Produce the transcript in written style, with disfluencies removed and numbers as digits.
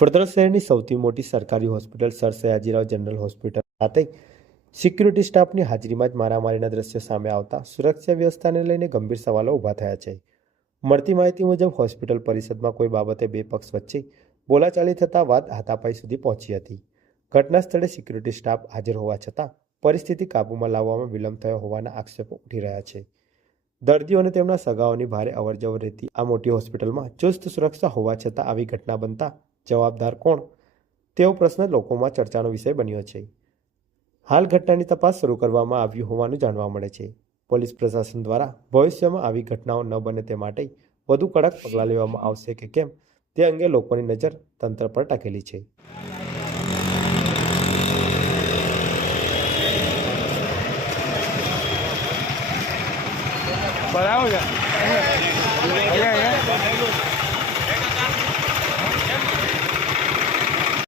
વડોદરા શહેરની સૌથી મોટી સરકારી hospital sir Sayajirao general hospital ખાતે સિક્યુરિટી સ્ટાફની હાજરીમાં જ મારામારીના દ્રશ્યો સામે આવતા સુરક્ષા વ્યવસ્થાને લઈને ગંભીર સવાલો ઊભા થયા છે. મળતી માહિતી મુજબ હોસ્પિટલ પરિષદમાં કોઈ બાબતે બે પક્ષ વચ્ચે બોલાચાલી થતાં વાત હાથાપાઈ સુધી પહોંચી હતી. ઘટના સ્થળે સિક્યુરિટી સ્ટાફ હાજર હોવા છતાં પરિસ્થિતિ કાબૂમાં લાવવામાં વિલંબ થયો હોવાના આક્ષેપો ઉઠી રહ્યા છે. દર્દીઓ અને તેમના સગાઓની ભારે અવરજવર રહેતી આ મોટી હોસ્પિટલમાં ચુસ્ત સુરક્ષા હોવા છતાં આવી ઘટના બનતા જવાબદાર કોણ તેવો પ્રશ્ન લોકોમાં ચર્ચાનો વિષય બન્યો છે. હાલ ઘટનાની તપાસ શરૂ કરવામાં આવી હોવાનું જાણવા મળે છે. પોલીસ પ્રશાસન દ્વારા ભવિષ્યમાં આવી ઘટનાઓ ન બને તે માટે વધુ કડક પગલાં લેવામાં આવશે કે કેમ તે અંગે લોકોની નજર તંત્ર પર ટાકેલી છે. બરાબર છે.